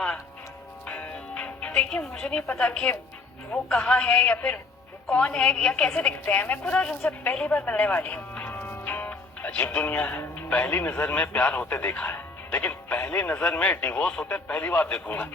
कहाँ है? देखिए मुझे नहीं पता कि वो कहाँ है या फिर कौन है या कैसे दिखते हैं। मैं खुद आज उनसे पहली बार मिलने वाली हूँ। अजीब दुनिया है। पहली नजर में प्यार होते देखा है, लेकिन पहली नजर में डिवोर्स होते पहली बार देखूंगा।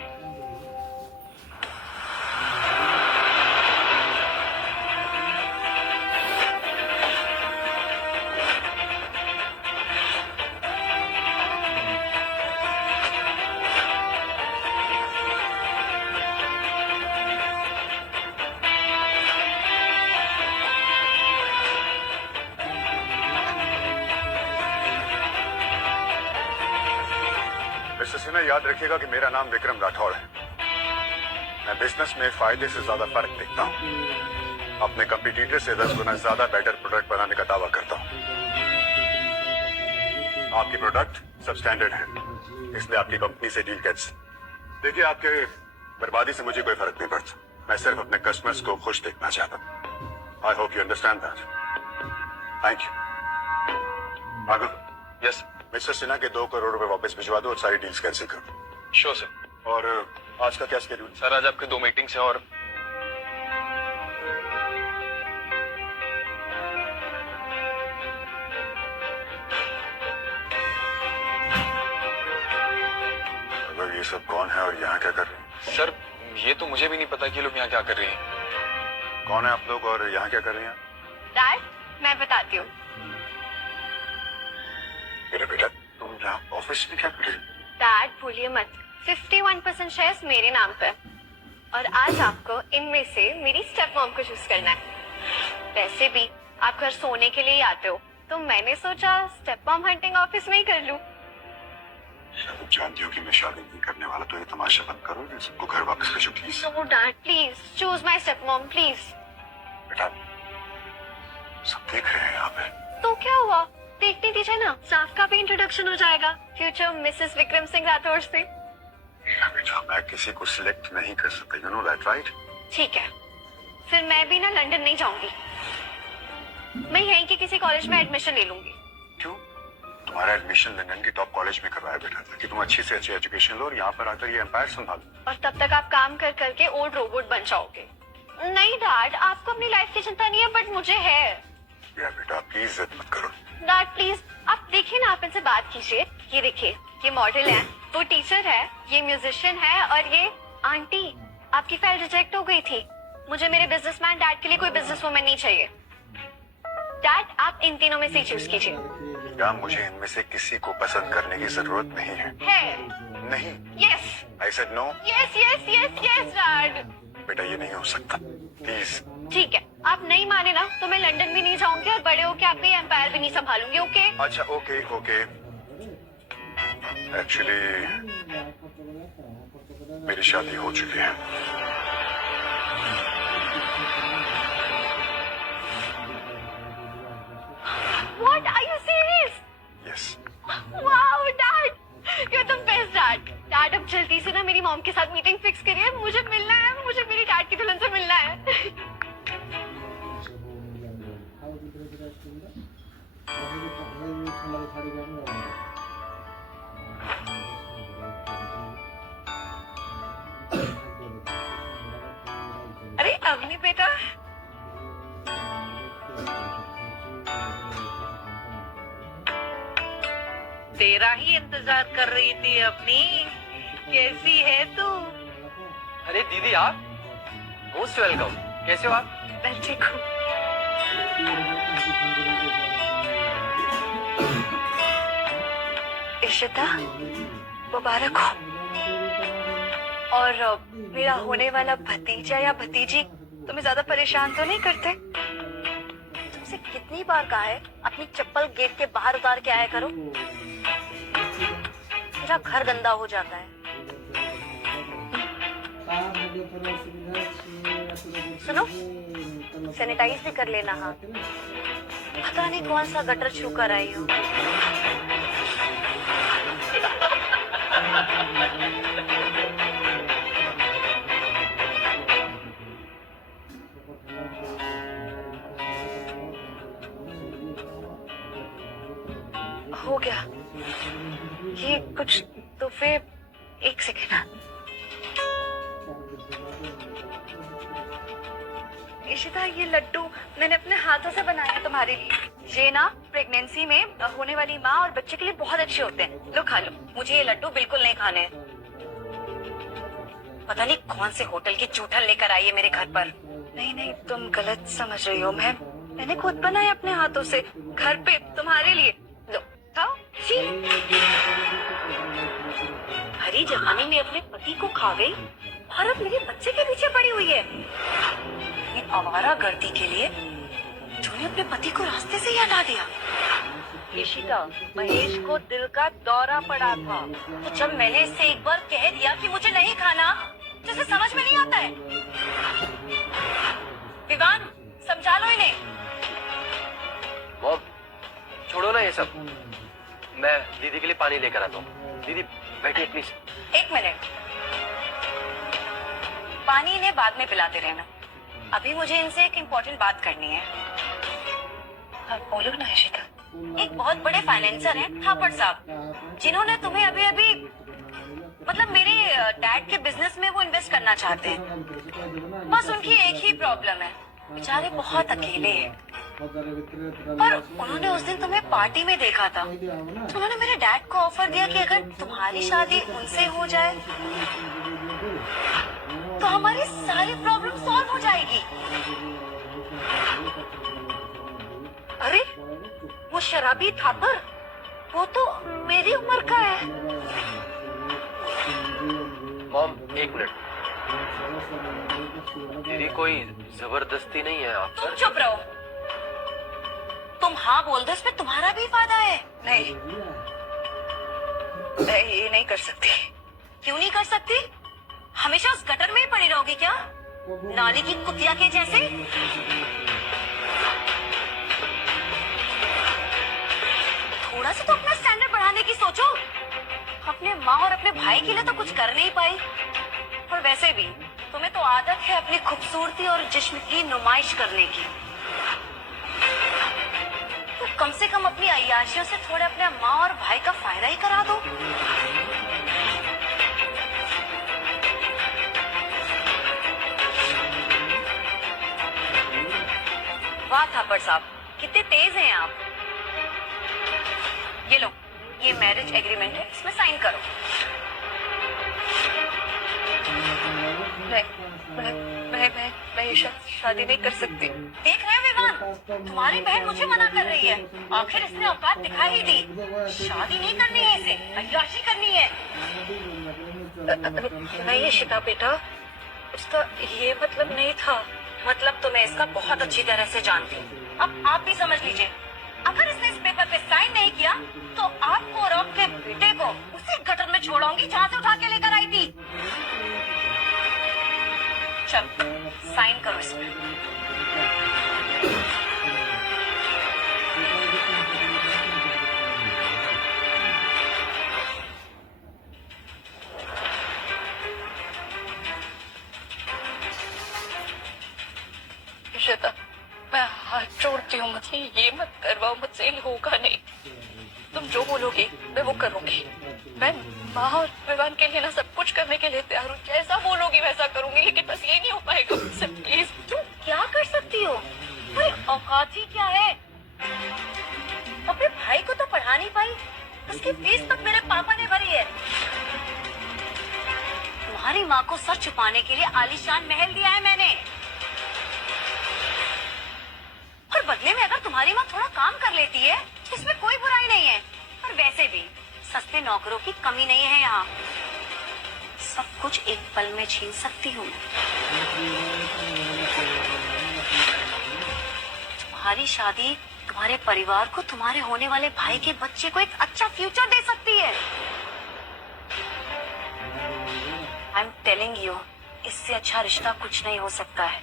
मिस्टर सिन्हा, याद रखिएगा कि मेरा नाम विक्रम राठौड़ है। मैं बिजनेस में फायदे से ज्यादा फर्क देखता हूँ। अपने कंपटीटर से 10 गुना ज्यादा बेटर प्रोडक्ट बनाने का दावा करता हूँ। आपकी प्रोडक्ट सब स्टैंडर्ड है, इसलिए आपकी कंपनी से डील कैंसिल। देखिए, आपके बर्बादी से मुझे कोई फर्क नहीं पड़ता। मैं सिर्फ अपने कस्टमर्स को खुश देखना चाहता हूँ। I hope you understand that. Thank you. आगे। यस मिस्टर सिन्हा के 2 करोड़ रुपए वापस भिजवा दो और सारी डील्स कैंसिल कर दो। Sure sir. और आज का क्या शेड्यूल? सर आज आपके 2 मीटिंग्स हैं और अगर ये सब कौन है और यहाँ क्या कर रहे हैं? सर ये तो मुझे भी नहीं पता कि लोग यहाँ क्या कर रहे हैं। कौन है आप लोग और यहाँ क्या कर रहे हैं? डैड मैं बताती हूँ। मेरा बेटा, तुम यहाँ ऑफिस में क्या कर रहे हो? डैड भूलिए मत, 51% शेयर्स मेरे नाम पे और आज आपको इनमें से मेरी स्टेप मॉम को चूज करना है। वैसे भी आप घर सोने के लिए ही आते हो, तो मैंने सोचा स्टेप मॉम हंटिंग ऑफिस में ही कर लूं। तुम जानती हो कि मैं शादी नहीं करने वाला, तो ये तमाशा बंद करो। सबको घर वापस भेजो please. No dad please choose my step mom please. बेटा, सब देख रहे हैं यहाँ पे। तो क्या हुआ, देखने दीजिए ना, साफ का भी इंट्रोडक्शन हो जाएगा फ्यूचर मिसेस विक्रम सिंह राठौड़ से। बेटा, मैं किसी को सिलेक्ट नहीं कर सकता, यू नो दैट राइट? ठीक है, फिर मैं भी ना लंदन नहीं जाऊंगी। मैं यहीं के किसी कॉलेज में एडमिशन ले लूंगी। क्यों? तुम्हारा एडमिशन लंदन की टॉप कॉलेज में करवाया बेटा, ताकि तुम अच्छी से अच्छी एजुकेशन लो और यहाँ पर आकर ये एम्पायर संभालो। और तब तक आप काम कर करके ओल्ड रोबोट बन जाओगे। नहीं डैड, आपको अपनी लाइफ की चिंता नहीं है, बट मुझे है। या बेटा प्लीज जिद मत करो। डैड प्लीज, आप देखिए ना, आप इनसे बात कीजिए। ये देखिए, ये मॉडल है, वो टीचर है, ये म्यूजिशियन है और ये आंटी। आपकी फाइल रिजेक्ट हो गई थी। मुझे मेरे बिजनेसमैन डैड के लिए कोई बिजनेस वुमन नहीं चाहिए। डैड आप इन तीनों में से चूज कीजिए। या मुझे इनमें से किसी को पसंद करने की जरूरत नहीं है। नहीं। Yes I said no. Yes yes yes yes dad. बेटा ये नहीं हो सकता, प्लीज। ठीक है, आप नहीं माने ना तो मैं लंदन भी नहीं जाऊंगी और बड़े होके आपके एम्पायर भी नहीं संभालूंगी। ओके? अच्छा ओके ओके। एक्चुअली मेरी शादी हो चुकी है। What? Are you serious? Yes. Wow, Dad! You're the best dad. Dad, अब जल्दी से ना मेरी मॉम के साथ मीटिंग फिक्स करिए। मुझे मिलना है, मुझे मेरी डैड की दुल्हन से मिलना है। अरे अवनी बेटा, तेरा ही इंतजार कर रही थी अपनी। कैसी है तू? अरे दीदी आप मोस्ट वेलकम। कैसे हो आप? मैं ठीक हूँ। इशिता, मुबारक हो। और मेरा होने वाला भतीजा या भतीजी तुम्हें ज्यादा परेशान तो नहीं करते? तुमसे कितनी बार कहा है अपनी चप्पल गेट के बाहर उतार के आया करो, मेरा घर गंदा हो जाता है। सुनो, सैनिटाइज भी कर लेना हाथ। पता नहीं कौन सा गटर छू कर आई हूँ। हो गया ये कुछ तोहफे। एक सेकेंड। इशिता, ये लड्डू मैंने अपने हाथों से बनाया तुम्हारे लिए। ये ना प्रेगनेंसी में होने वाली माँ और बच्चे के लिए बहुत अच्छे होते हैं। लो खा लो। मुझे ये लड्डू बिल्कुल नहीं खाने हैं। पता नहीं कौन से होटल की चूठन लेकर आई है मेरे घर पर। नहीं नहीं, तुम गलत समझ रही हो। मैंने खुद बनाया अपने हाथों से घर पे तुम्हारे लिए। लो खाओ। छी। हरी जहानी में अपने पति को खा गई और अब मेरे बच्चे के पीछे पड़ी हुई है। ये आवारा गर्दी के लिए तूने अपने पति को रास्ते से ही हटा दिया। इशिता, महेश को दिल का दौरा पड़ा था। तो जब मैंने इससे एक बार कह दिया कि मुझे नहीं खाना, तो इसे समझ में नहीं आता है। विवान, समझा लो इन्हें। मॉम, छोड़ो ना ये सब। मैं दीदी के लिए पानी लेकर आता हूँ। दीदी बैठिए प्लीज। एक मिनट, पानी इन्हें बाद में पिलाते रहना। अभी मुझे इनसे एक इम्पोर्टेंट बात करनी है। अब बोलो ना इशिता। एक बहुत बड़े फाइनेंसर हैं थापड़ साहब, जिन्होंने तुम्हें अभी अभी मतलब मेरे डैड के बिजनेस में वो इन्वेस्ट करना चाहते हैं। बस उनकी एक ही प्रॉब्लम है, बेचारे बहुत अकेले हैं। पर उन्होंने उस दिन तुम्हें पार्टी में देखा था, तो उन्होंने मेरे डैड को ऑफर दिया कि अगर तुम्हारी शादी उनसे हो जाए तो हमारी सारी प्रॉब्लम सॉल्व हो जाएगी। अरे वो शराबी थापर, वो तो मेरी उम्र का है। मॉम एक मिनट। दीदी कोई जबरदस्ती नहीं है आप तुम पर। चुप रहो। तुम हाँ बोल दो, इसमें तुम्हारा भी फायदा है। नहीं, मैं ये नहीं कर सकती। क्यों नहीं कर सकती? हमेशा उस गटर में ही पड़ी रहोगी क्या, नाली की कुतिया के जैसे? थोड़ा सा तो अपना स्टैंडर्ड बढ़ाने की सोचो। अपने माँ और अपने भाई के लिए तो कुछ कर नहीं पाई, और वैसे भी तुम्हें तो आदत है अपनी खूबसूरती और जिस्म की नुमाइश करने की। तो कम से कम अपनी अय्याशियों से थोड़े अपने माँ और भाई का फायदा ही करा दो। वाह थापड़ साहब, कितने तेज हैं आप। ये लो, ये मैरिज एग्रीमेंट है, इसमें साइन करो। मैं ये शादी नहीं कर सकती। देख रहे हो विवान, तुम्हारी बहन मुझे मना कर रही है। आखिर इसने औकात दिखा ही दी। शादी नहीं करनी है इसे, अय्याशी करनी है। नहीं इशिता बेटा, उसका ये मतलब नहीं था। मतलब तो मैं इसका बहुत अच्छी तरह से जानती हूँ। अब आप भी समझ लीजिए, अगर इसने इस पेपर पे साइन नहीं किया तो आपको और आपके बेटे को उसी गटर में छोड़ूंगी जहाँ से उठा के लेकर आई थी। चल साइन करो इसमें। इशिता, मैं हाथ जोड़ती हूँ, मुझे ये मत करवाओ, मुझसे होगा नहीं। तुम जो बोलोगी मैं वो करूंगी। मैं माँ और विवान के लिए ना सब कुछ करने के लिए तैयार हूँ। जैसा बोलोगी वैसा करूंगी, लेकिन बस ये नहीं हो पाएगा मुझसे, प्लीज। तुम क्या कर सकती हो? कोई औकात ही क्या है? अपने भाई को तो पढ़ा नहीं पाई, उसकी फीस तक मेरे पापा ने भरी है। तुम्हारी माँ को सच छुपाने के लिए आलीशान महल दिया है मैंने, और बदले में अगर तुम्हारी माँ थोड़ा काम कर लेती है तो इसमें कोई बुराई नहीं है। और वैसे भी सस्ते नौकरों की कमी नहीं है यहाँ। सब कुछ एक पल में छीन सकती हूँ मैं। तुम्हारी शादी तुम्हारे परिवार को, तुम्हारे होने वाले भाई के बच्चे को एक अच्छा फ्यूचर दे सकती है। आई एम टेलिंग यू, इससे अच्छा रिश्ता कुछ नहीं हो सकता है।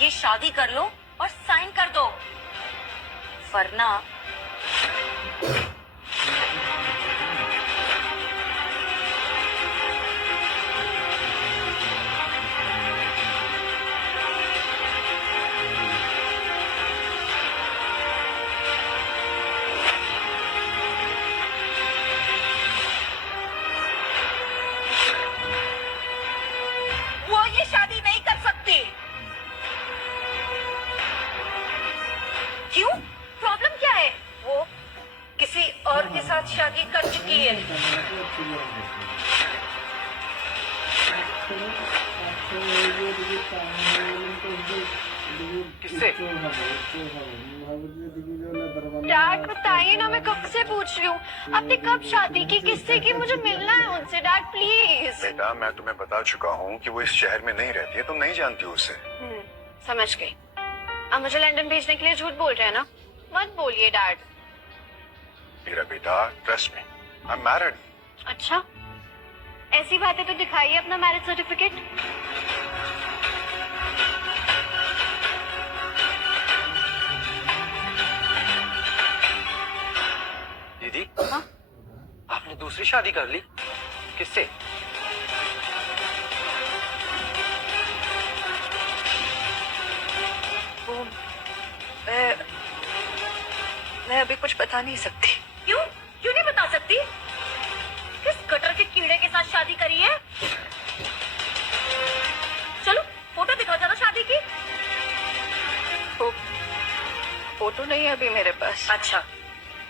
ये शादी कर लो और साइन कर दो, वरना वो ये शादी नहीं कर सकती। किससे? डैड बताइए ना, मैं कब से पूछ रही हूँ आपने कब शादी की, किससे की, मुझे मिलना है उनसे। Dad please. बेटा मैं तुम्हें बता चुका हूँ कि वो इस शहर में नहीं रहती है, तुम नहीं जानती हो उसे। समझ गई। आप मुझे लंदन भेजने के लिए झूठ बोल रहे हैं ना? मत बोलिए डैड। मेरा बेटा trust me, I am married. अच्छा, ऐसी बातें तो दिखाइए अपना मैरिज सर्टिफिकेट। दीदी, हाँ? आपने दूसरी शादी कर ली? किससे? वो मैं अभी कुछ बता नहीं सकती। क्यों क्यों नहीं बता सकती? किस गटर के कीड़े के साथ शादी करी है? चलो फोटो दिखाओ जरा शादी की। फोटो नहीं है अभी मेरे पास। अच्छा,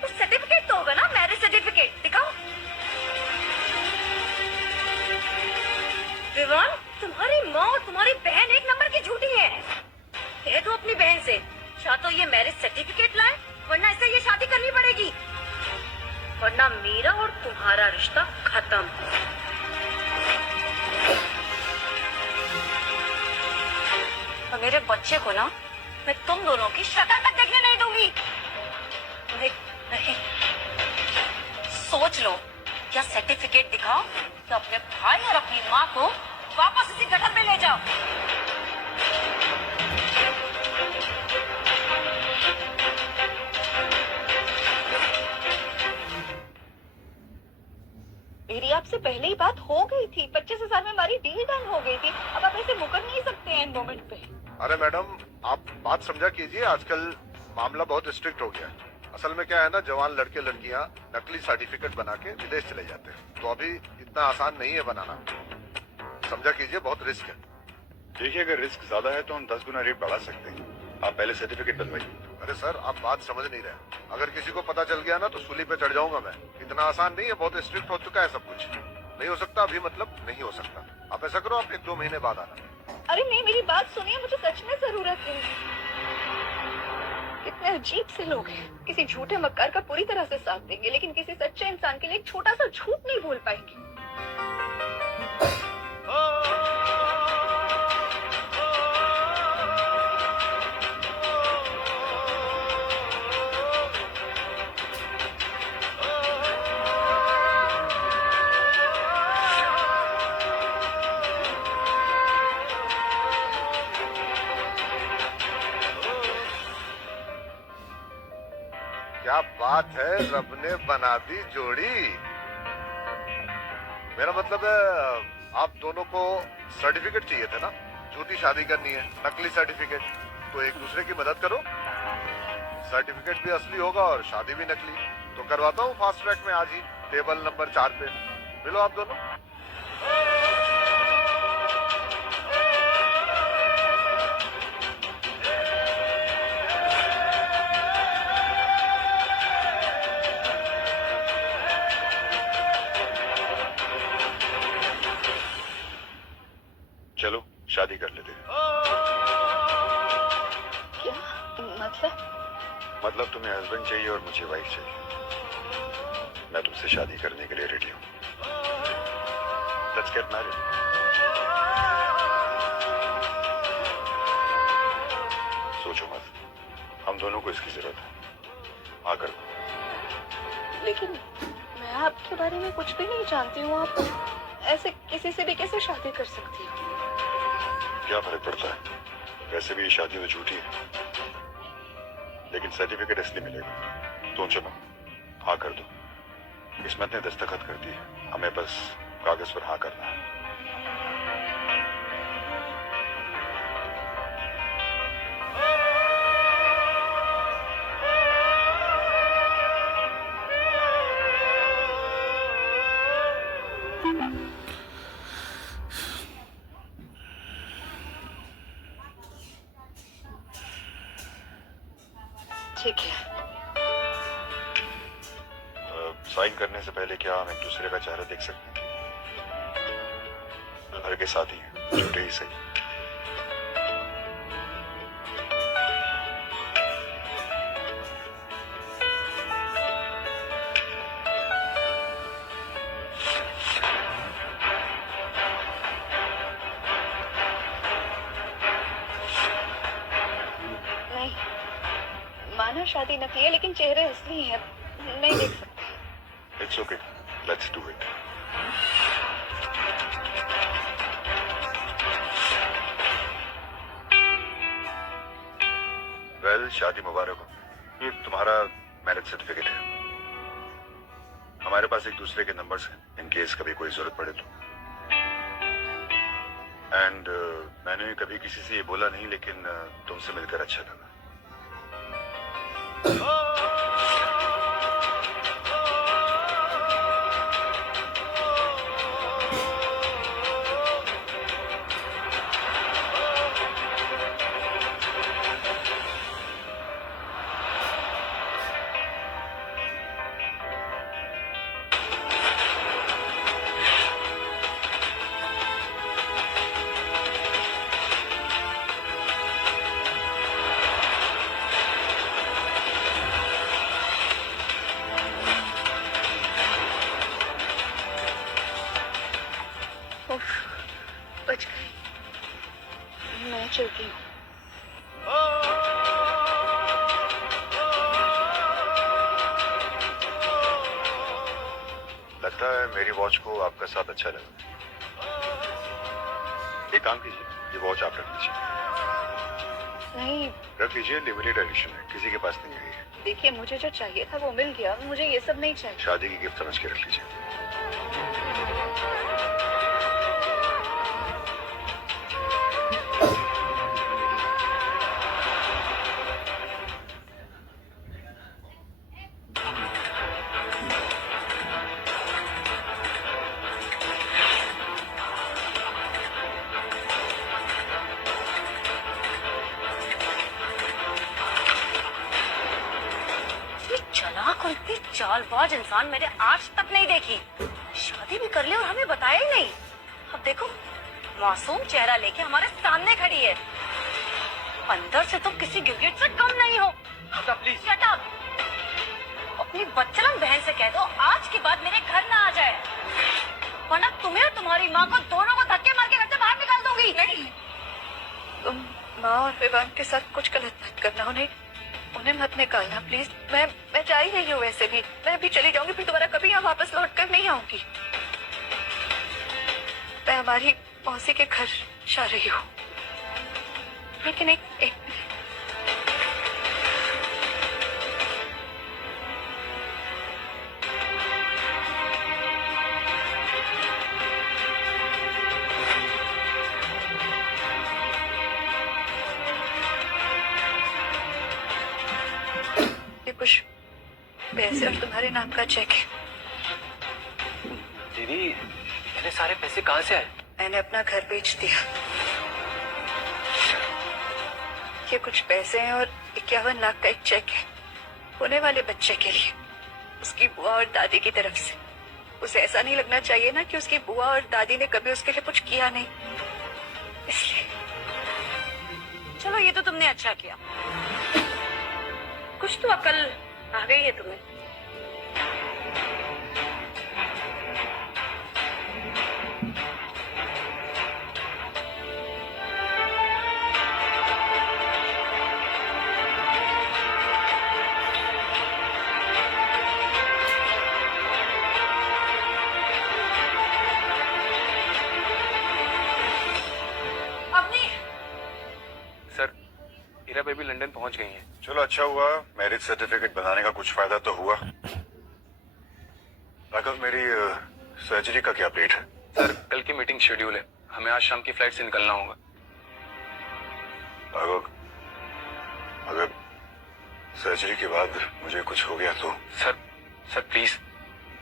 तो सर्टिफिकेट तो होगा ना, मैरिज सर्टिफिकेट दिखाओ। विवान, तुम्हारी माँ और तुम्हारी बहन एक नंबर की झूठी है। कह दो अपनी बहन से या तो ये मैरिज सर्टिफिकेट लाए, वरना इससे ये शादी करनी पड़ेगी, वरना मेरा और तुम्हारा रिश्ता खत्म। और मेरे बच्चे को ना मैं तुम दोनों की शक्ल तक देखने नहीं दूंगी। नहीं नहीं, सोच लो, या सर्टिफिकेट दिखाओ तो अपने भाई और अपनी माँ को वापस इसी गटर में ले जाओ। मेरी आपसे पहले ही बात हो गई थी, 25,000 में हमारी डील डन हो गई थी। अब आप ऐसे मुकर नहीं सकते हैं इन मोमेंट पे। अरे मैडम आप बात समझा कीजिए, आजकल मामला बहुत स्ट्रिक्ट हो गया है। असल में क्या है ना, जवान लड़के लड़कियां नकली सर्टिफिकेट बना के विदेश चले जाते हैं, तो अभी इतना आसान नहीं है बनाना। समझा कीजिए, बहुत रिस्क है। देखिए अगर रिस्क ज्यादा है तो हम 10 गुना रेट बढ़ा सकते हैं, आप पहले सर्टिफिकेट बनवाइए। अरे सर आप बात समझ नहीं रहे। अगर किसी को पता चल गया ना तो सूली पे चढ़ जाऊंगा मैं। इतना आसान नहीं है, बहुत स्ट्रिक्ट हो चुका है सब कुछ। नहीं हो सकता अभी, मतलब नहीं हो सकता। आप ऐसा करो, आप 1-2 महीने बाद आना। अरे नहीं, मेरी बात सुनिए, मुझे सच में जरूरत है। कितने अजीब से लोग हैं, किसी झूठे मक्कार का पूरी तरह से साथ देंगे, लेकिन किसी सच्चे इंसान के लिए एक छोटा सा झूठ नहीं बोल पाएंगे। क्या बात है, रब ने बना दी जोड़ी। मेरा मतलब है आप दोनों को सर्टिफिकेट चाहिए थे ना, झूठी शादी करनी है, नकली सर्टिफिकेट, तो एक दूसरे की मदद करो। सर्टिफिकेट भी असली होगा और शादी भी नकली। तो करवाता हूँ फास्ट ट्रैक में आज ही, टेबल नंबर 4 पे मिलो आप दोनों। चलो शादी कर लेते हैं। क्या मतलब तुम्हें हस्बैंड चाहिए और मुझे वाइफ चाहिए। मैं तुमसे शादी करने के लिए रेडी हूँ। Let's get married. सोचो मत, हम दोनों को इसकी जरूरत है। हाँ कर दो। लेकिन मैं आपके बारे में कुछ भी नहीं जानती हूँ, आप ऐसे किसी से भी कैसे शादी कर सकती हो? क्या फर्क पड़ता है, वैसे भी ये शादी तो झूठी है, लेकिन सर्टिफिकेट इसलिए मिलेगा। तो चलो हाँ कर दो। किस्मत ने दस्तखत कर दी, हमें बस कागज पर हाँ करना है। ठीक है। साइन करने से पहले क्या हम एक दूसरे का चेहरा देख सकते हैं? घर के साथ ही हैं, छोटे ही सही। नहीं, माना शादी नकली है लेकिन चेहरे असली है, नहीं देख सकते। It's okay, let's do it. Well, शादी मुबारक हो। ये तुम्हारा मैरिज सर्टिफिकेट है। हमारे पास एक दूसरे के नंबर्स हैं इन केस कभी कोई जरूरत पड़े तो। एंड मैंने कभी किसी से ये बोला नहीं, लेकिन तुमसे मिलकर अच्छा लगा। बच गई। मैं चलती हूँ। लगता है मेरी वॉच को आपका साथ अच्छा लगा। एक काम कीजिए, ये वॉच आप रख लीजिए। नहीं, रख लीजिए, लिमिटेड एडिशन है, किसी के पास नहीं है। देखिए मुझे जो चाहिए था वो मिल गया, मुझे ये सब नहीं चाहिए। शादी की गिफ्ट समझ के रख लीजिए। चालाक और इतनी चालबाज इंसान मैंने आज तक नहीं देखी। शादी भी कर ली और हमें बताया ही नहीं। अब देखो, मासूम चेहरा लेके हमारे सामने खड़ी है। अंदर से तो किसी गिरगिट से कम नहीं हो। Please shut up. अपनी बच्चलन बहन से कह दो आज के बाद मेरे घर ना आ जाए, वरना तुम्हें और तुम्हारी माँ को दोनों को धक्के मार के घर से बाहर निकाल दूंगी। नहीं, तुम माँ और विवान के साथ कुछ गलत मत करना। उन्हें मत निकालना प्लीज। मैं जा ही रही हूँ, वैसे भी मैं अभी चली जाऊंगी, फिर दोबारा कभी यहाँ वापस लौट कर नहीं आऊंगी। मैं हमारी मौसी के घर जा रही हूँ। लेकिन एक कुछ पैसे और तुम्हारे नाम का चेक है। दीदी, इतने सारे पैसे कहाँ से आए? मैंने अपना घर बेच दिया। ये कुछ पैसे हैं और 51 लाख का एक चेक है होने वाले बच्चे के लिए, उसकी बुआ और दादी की तरफ से। उसे ऐसा नहीं लगना चाहिए ना कि उसकी बुआ और दादी ने कभी उसके लिए कुछ किया नहीं, इसलिए। चलो ये तो तुमने अच्छा किया, कुछ तो अकल आ गई है तुम्हें। अपनी सर, हीरा बेबी लंदन पहुंच गई हैं। चलो अच्छा हुआ, मैरिज सर्टिफिकेट बनाने का कुछ फायदा तो हुआ। राघव, मेरी सर्जरी का क्या अपडेट है? सर, कल की मीटिंग शेड्यूल है, हमें आज शाम की फ्लाइट से निकलना होगा। राघव, अगर सर्जरी के बाद मुझे कुछ हो गया तो? सर प्लीज,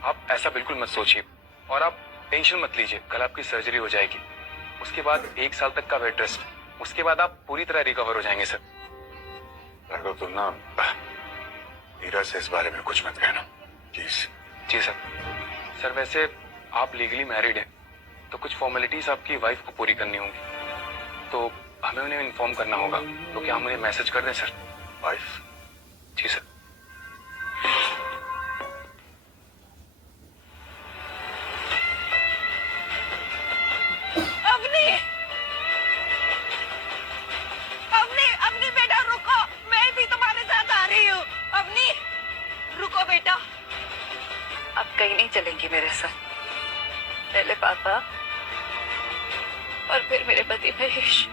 आप ऐसा बिल्कुल मत सोचिए और आप टेंशन मत लीजिए। कल आपकी सर्जरी हो जाएगी, उसके बाद 1 साल तक का बेड रेस्ट, उसके बाद आप पूरी तरह रिकवर हो जाएंगे। सर राघव, तुम ना हीरा से इस बारे में कुछ मत कहना प्लीज। Ji sir. सर वैसे आप लीगली मैरिड हैं तो कुछ फॉर्मेलिटीज आपकी वाइफ को पूरी करनी होंगी, तो हमें उन्हें इन्फॉर्म करना होगा। तो क्या हम उन्हें मैसेज कर दें सर? वाइफ? जी सर। अवनी, अवनी, अवनी बेटा रुको, मैं भी तुम्हारे साथ आ रही हूँ। अवनी, रुको बेटा। आप कहीं नहीं चलेंगी मेरे साथ। पहले पापा और फिर मेरे पति महेश।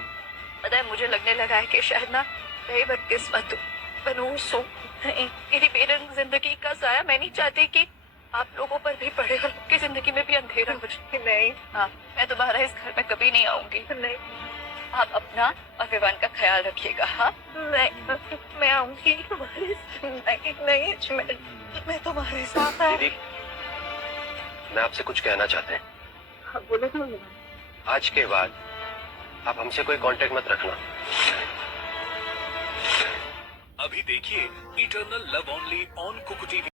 पता है, मुझे लगने लगा है कि शायद ना मैं बदकिस्मत हूँ, बनूस हूँ। मेरी बेरंग जिंदगी का साया मैं नहीं चाहती कि आप लोगों पर भी पड़े और आपकी जिंदगी में भी अंधेरा हो जाए। नहीं, हाँ, मैं दोबारा इस घर में कभी नहीं आऊंगी। नहीं, आप अपना और विवान का ख्याल रखिएगा। हाँ, मैं आऊंगी तुम्हारे साथ। नहीं, मैं तुम्हारे साथ। दीदी, मैं आपसे कुछ कहना चाहते हैं। हाँ, बोलो। आज के बाद आप हमसे कोई कांटेक्ट मत रखना। अभी देखिए eternal love only on Kuku TV.